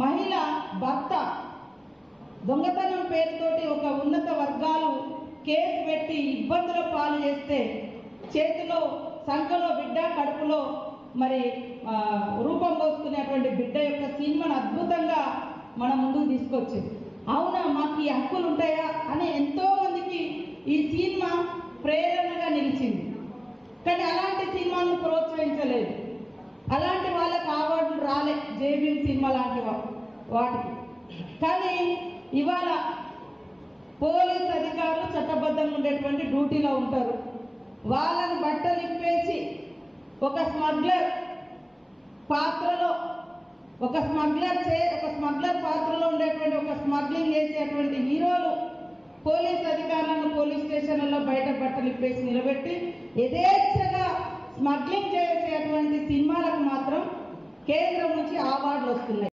మహిళ భర్త దొంగతనం పేరుతోటి ఒక ఉన్నత వర్గాలు కేసు పెట్టి ఇబ్బందుల పాలు చేస్తే చేతిలో సంఖలో బిడ్డ కడుపులో మరి రూపం పోసుకునేటువంటి బిడ్డ యొక్క సినిమాను అద్భుతంగా మన ముందుకు తీసుకొచ్చింది. అవునా, మాకు ఈ హక్కులు ఉంటాయా అని ఎంతో మందికి ఈ సినిమా ప్రేరణగా నిలిచింది. కానీ అలాంటి సినిమాను ప్రోత్సహించలేదు, అలాంటి వాళ్ళకి అవార్డులు రాలే జేబీఎం సినిమా లాంటి వాటికి. కానీ ఇవాళ పోలీస్ అధికారులు చట్టబద్ధంగా ఉండేటువంటి డ్యూటీలో ఉంటారు. వాళ్ళని బట్టలు ఇప్పేసి ఒక స్మగ్లర్ పాత్రలో ఒక స్మగ్లర్ పాత్రలో ఉండేటువంటి ఒక స్మగ్లింగ్ చేసేటువంటి హీరోలు పోలీస్ అధికారులను పోలీస్ స్టేషన్లలో బయట బట్టలు ఇప్పేసి నిలబెట్టి యథేచ్ఛగా స్మగ్లింగ్ చేసేటువంటి సినిమాలకు మాత్రం కేంద్రం నుంచి అవార్డులు వస్తున్నాయి.